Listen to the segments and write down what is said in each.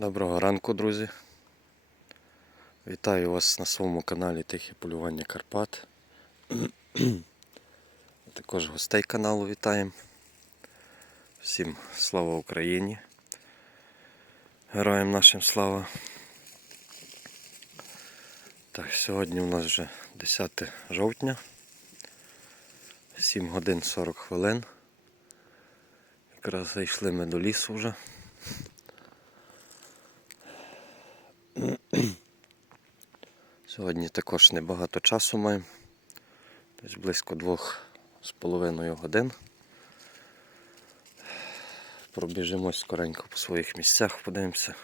Доброго ранку, друзі. Вітаю вас на своєму каналі Тихе полювання Карпат. Також гостей каналу вітаємо. Всім слава Україні. Героям нашим слава. Так, сьогодні у нас вже 10 жовтня. 7 годин 40 хвилин. Якраз зайшли ми до лісу вже. Сьогодні також небагато часу маємо. Десь близько двох з половиною годин. Пробіжимось скоренько по своїх місцях, подивимося.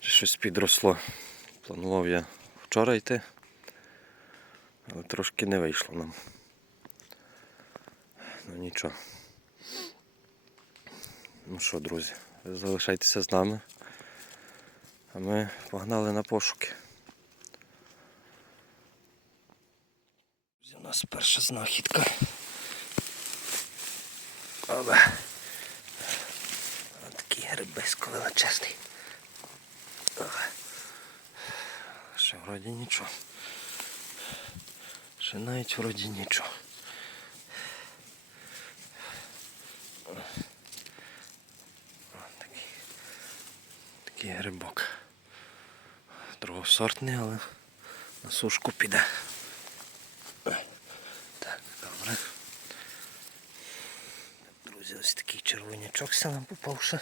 Чи щось підросло. Планував я вчора йти, але трошки не вийшло нам. Ну нічого. Ну що, друзі, залишайтеся з нами. А ми погнали на пошуки. У нас перша знахідка. Ось такий грибисько величезний. Ще вроді нічого. Ще навіть вроді нічого. Такий, такий грибок. Другосортний, але на сушку піде. Так, добре. Друзі, ось такий червонячок ся нам попавши.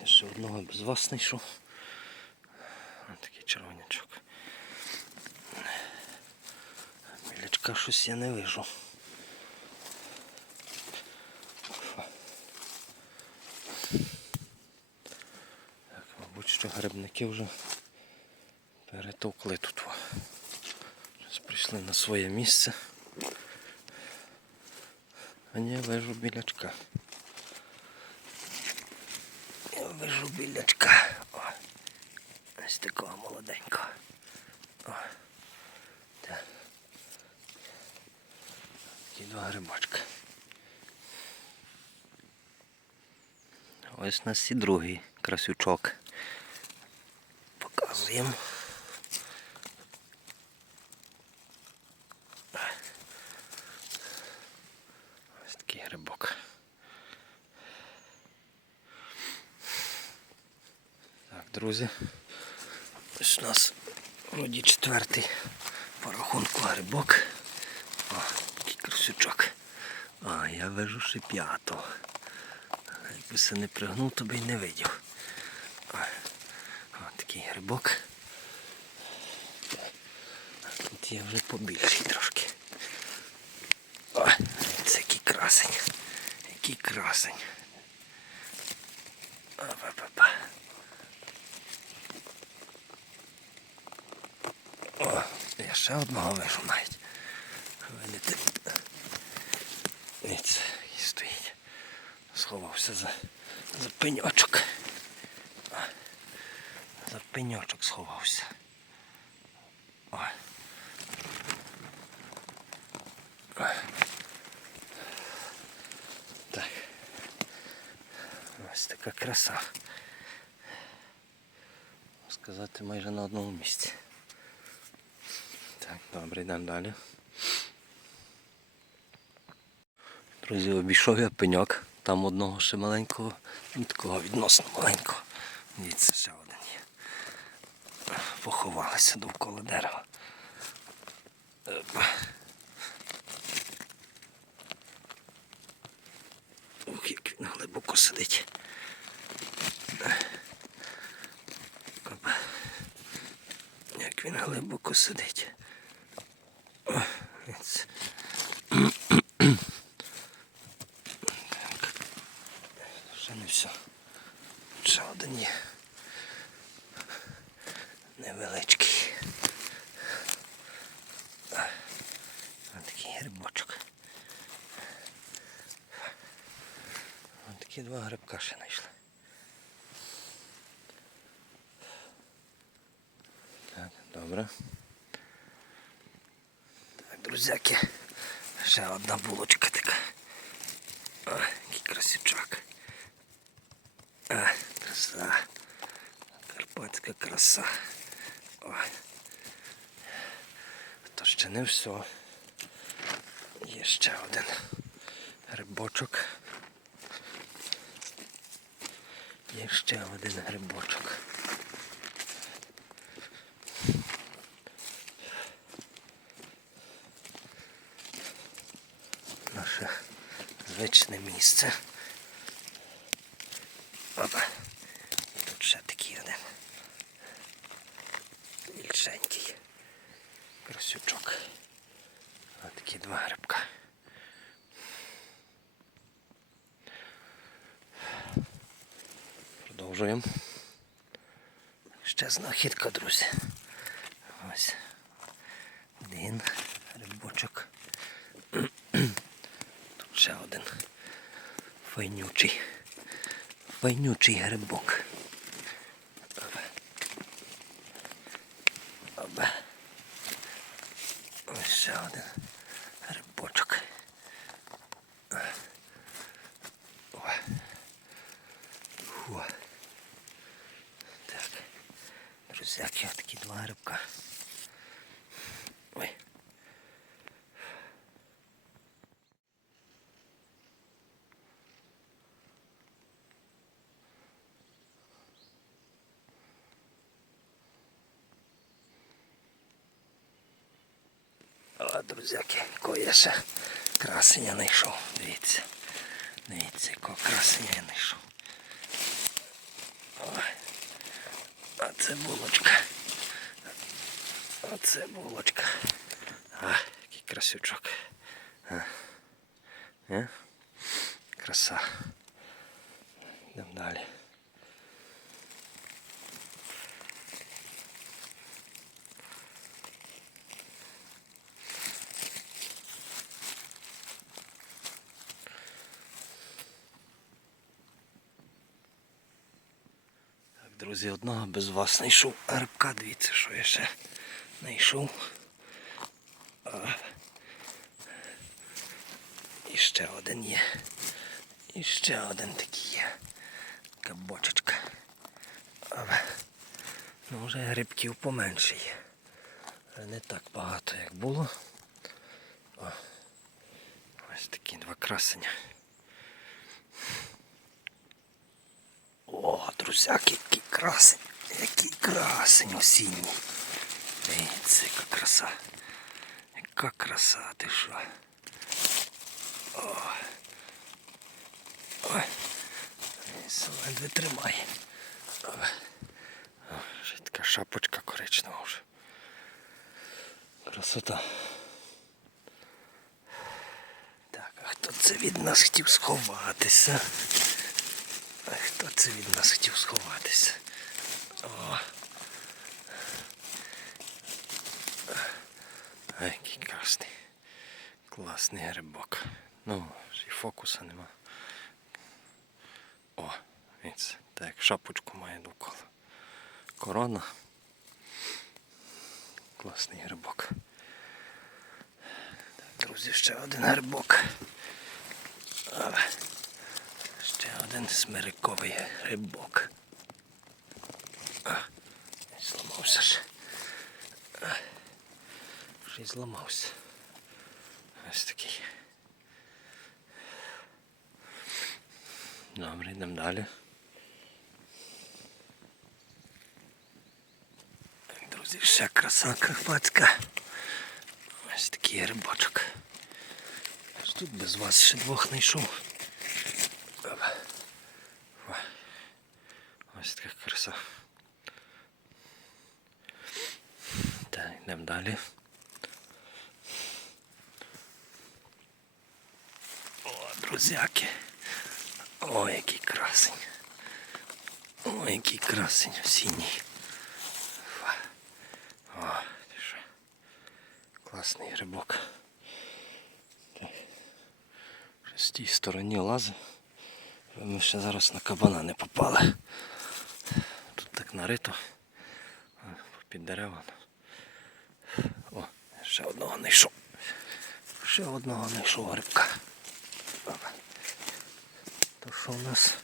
Я ще одного без вас знайшов. Ось такий червонячок. Білячка щось я не вижу. Так, мабуть, що грибники вже перетовкли тут. Зараз прийшли на своє місце. А не вижу білячка. Я вижу білячка. О, ось такого молоденького. О, так. Такі два грибочка. Ось у нас і другий красючок. Показуємо. Ось такий грибок. Так, друзі. Ось у нас вроді четвертий по рахунку грибок. О, такий красючок. А, я вижу ще п'ятого. Якби се не пригнув, то би й не видів. О, о, такий грибок. Тут є вже побільший трошки. О, це який красень. Який красень. О, я ще одного вижу навіть. Видите? Ніц, і стоїть. Сховався за, за пеньочок. За пеньочок сховався. О. Так. Ось така краса. Сказати майже на одному місці. Так, добре, йдемо далі. Друзі, обійшов я пеньок. Там одного ще маленького, ну, такого відносно маленького. Дивіться, ще один є. Поховалися довкола дерева. Опа. Ух, як він глибоко сидить. Як він глибоко сидить. Так. Ще не все. Ще один. Невеличкий. Ось такий грибочок. Ось такі два грибка ще знайшли. Так, добре. Друзяки, ще одна булочка така. О, який красивчак. А, краса. Карпатська краса. Ой. То ще не все. Є ще один грибочок. Є ще один грибочок. Звичне місце. Опа. Тут ще такий один. Більшенький. Красючок. Ось такі два грибка. Продовжуємо. Ще знахідка, друзі. Ось. Один грибочок. Тут ще один. Файнючий. Файнючий грибок. Опа. Ось один грибочок. О. Так. Друзяки, такі два грибка. Ой. О, друзяки, якого я ще красення знайшов. Дивіться. Дивіться, якого красення я знайшов. А це булочка. Оце булочка. А, який красючок. А. Е? Краса. Йдемо далі. Так, друзі, одного без вас знайшов грибка, дивіться, що я ще знайшов. І ще один є. І ще один такий є. Така бочечка. Ну, вже грибків поменше є. Не так багато, як було. О. Ось такі два красення. Друзяки, який красень, який красень осінній. Дивіться, яка краса. Яка краса, ти що? О. Ой. Ледве тримає. О, така шапочка коричнева вже. Красота. Так, а хто це від нас хотів сховатися? А хто це від нас хотів сховатися? О. Ай, який красний. Класний грибок. Ну, і фокуса нема. О, дивіться, так шапочку має довкола. Корона. Класний грибок. Друзі, ще один грибок. Ще один смириковий грибок. А, зламався ж. А, вже й зламався. Ось такий. Добре, йдемо далі. Друзі, ще краса карпатська. Ось такий грибочок. Ось Тут без вас ще двох знайшов. Опа. О. Ось така краса. Так, йдемо далі. О, друзяки. О, який красень. О, який красень осінній. О, що. Класний грибок. З тій стороні лази. Ми ще зараз на кабана не попали. Тут так нарито. Під деревами. Ще одного знайшов. Ще одного знайшов грибка. Опа. То що у нас?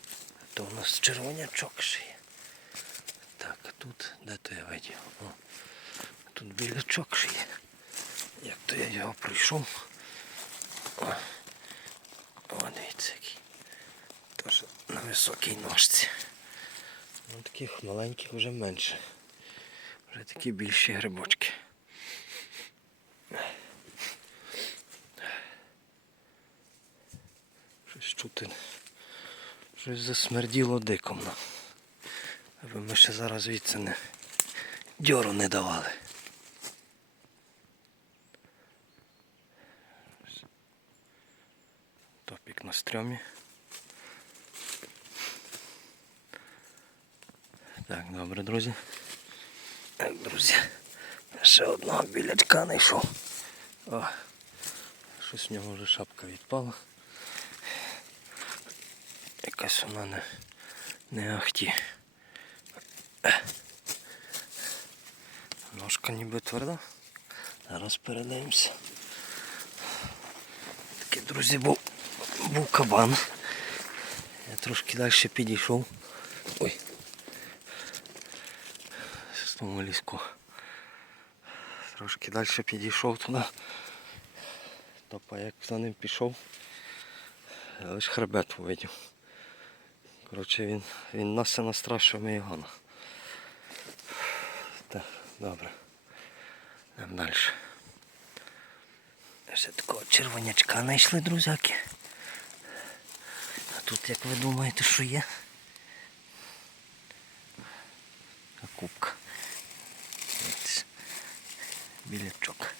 То у нас червонячок ще є. Так, а тут, де то я видів? О, тут білячок ще є. Як то я його пройшов. О, о дивіться який. Тож на високій ножці. Ну таких маленьких вже менше. Вже такі більші грибочки. Чути. Щось засмерділо диком. ну. Аби ми ще зараз звідси не дьору не давали. Топік на стрьомі. Так, добре, друзі. Так, друзі. Ще одного білячка знайшов. О, щось в нього вже шапка відпала. Якась вона не, не ахті. Ножка ніби тверда. Зараз передаємося. Такий, друзі, був, був кабан. Я трошки далі підійшов. Ой. З тому ліску. Трошки далі підійшов туди. Тобто як за ним пішов, лише хребет увидів. Коротше, він, він нас настрашив, ми його. Так, добре. Йдемо далі. Ще такого червонячка знайшли, друзяки. А тут, як ви думаєте, що є? Кубка. Ось. Білячок.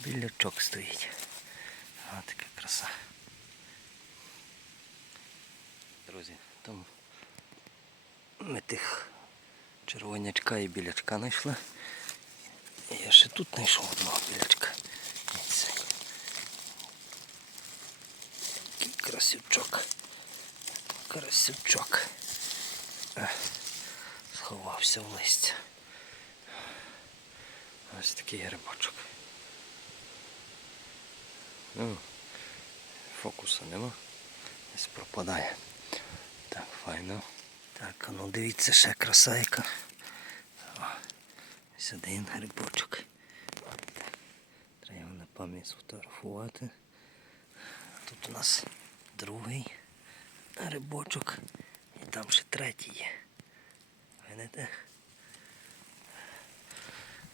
Білячок стоїть. А така краса. Друзі, там ми тих червонячка і білячка знайшли. Я ще тут знайшов одного білячка. Ось. Який красивчок. Красивчок. Е, Сховався в листя. Ось такий грибочок. Ну, фокуса нема. Десь пропадає. Так, файно. Так, ну дивіться ще краса яка. О, ось один грибочок. Треба його на пам'ять сфотографувати. Тут у нас другий грибочок. І там ще третій є. Видите?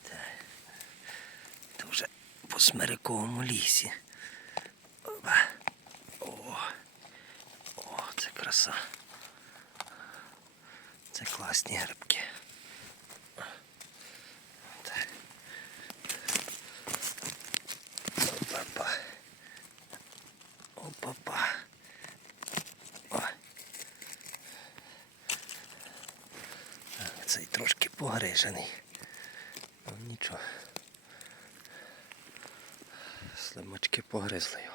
Це вже по смириковому лісі. Опа. Краса. Це класні грибки. Опа-па. Опа-па. Цей трошки погрижений. Ну нічого. Слимачки погризли його.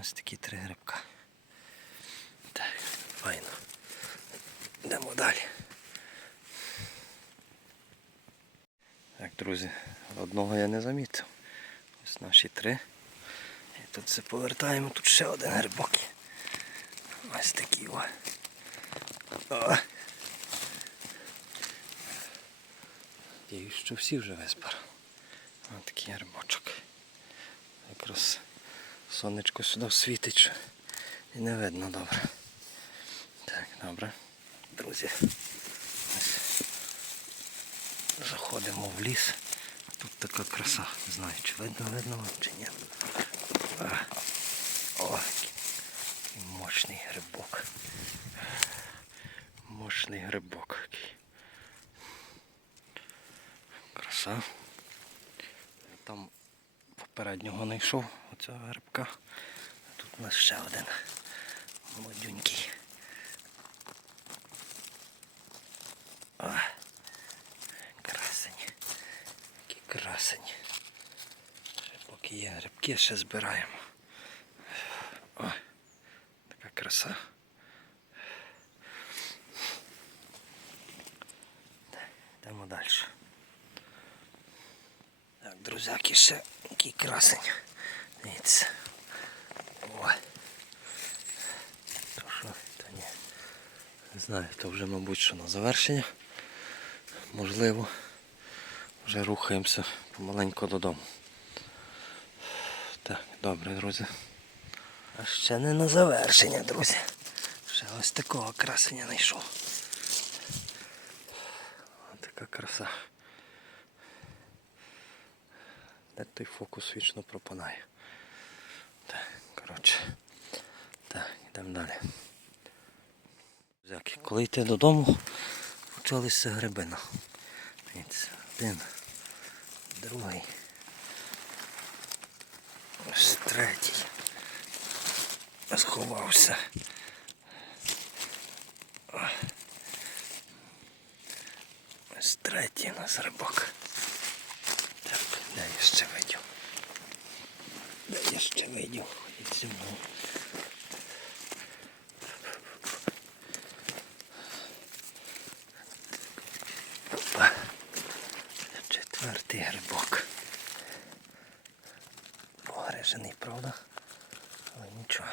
Ось такі три грибка. Так, файно. Йдемо далі. Так, друзі, одного я не замітив. Ось наші три. І тут все повертаємо, тут ще один грибок. Ось такий о. О. Надіюсь, що всі вже виспали. Ось такий грибочок. Якраз сонечко сюди світить і не видно добре. Так, добре. Друзі. Заходимо в ліс. Тут така краса. Не знаю, чи видно, видно вам чи ні. О, який мощний грибок. Мощний грибок. Краса. Там попереднього знайшов оцього грибка. Тут у нас ще один молодюнький. О, красень. Який красень. Ще поки є грибки, ще збираємо. О, така краса. Йдемо далі. Так, друзяки, ще який красень. Дивіться. О. Не знаю, то вже, мабуть, що на завершення. Можливо, вже рухаємося помаленько додому. Так, добре, друзі. А ще не на завершення, друзі. Ще ось такого красення знайшов. Ось така краса. Де той фокус вічно пропадає. Так, коротше. Так, йдемо далі. Друзяки, коли йти додому, почалися грибина. Один, другий. Ось третій. Сховався. Ось третій у нас рибок. Так, де я ще видів? Де я ще видів? Ходіть зі мною. Опа. Четвертий грибок. Погрежений, правда? Але нічого.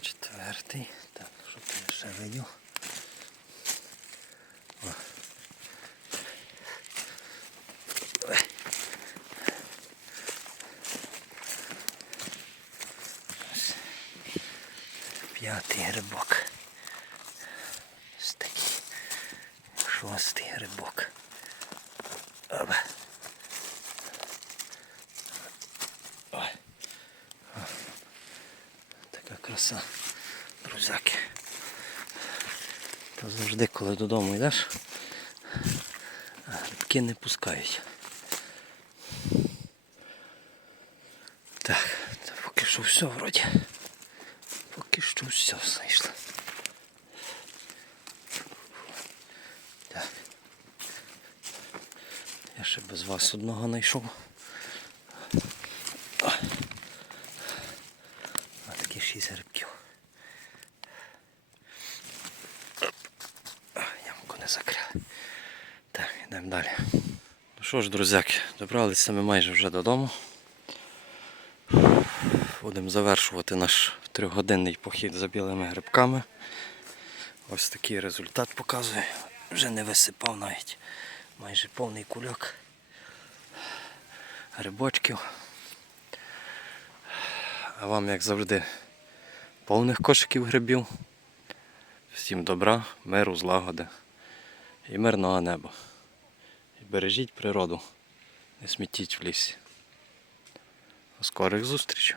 Четвертий. Так, що ти ще видів? П'ятий грибок. Ось такий. Шостий грибок. Опа. Ой. Така краса, друзяки. Та завжди, коли додому йдеш, а грибки не пускають. Так, це поки що все вроді. Поки що все знайшли. Так. Я ще без вас одного знайшов. А такі шість грибків. Ямку не закрили. Так, йдемо далі. Ну що ж, друзяки, добралися ми майже вже додому. Будемо завершувати наш трьохгодинний похід за білими грибками. Ось такий результат показує. Вже не висипав навіть. Майже повний кульок грибочків. А вам, як завжди, повних кошиків грибів. Всім добра, миру, злагоди і мирного неба. І бережіть природу, не смітіть в лісі. До скорих зустрічей!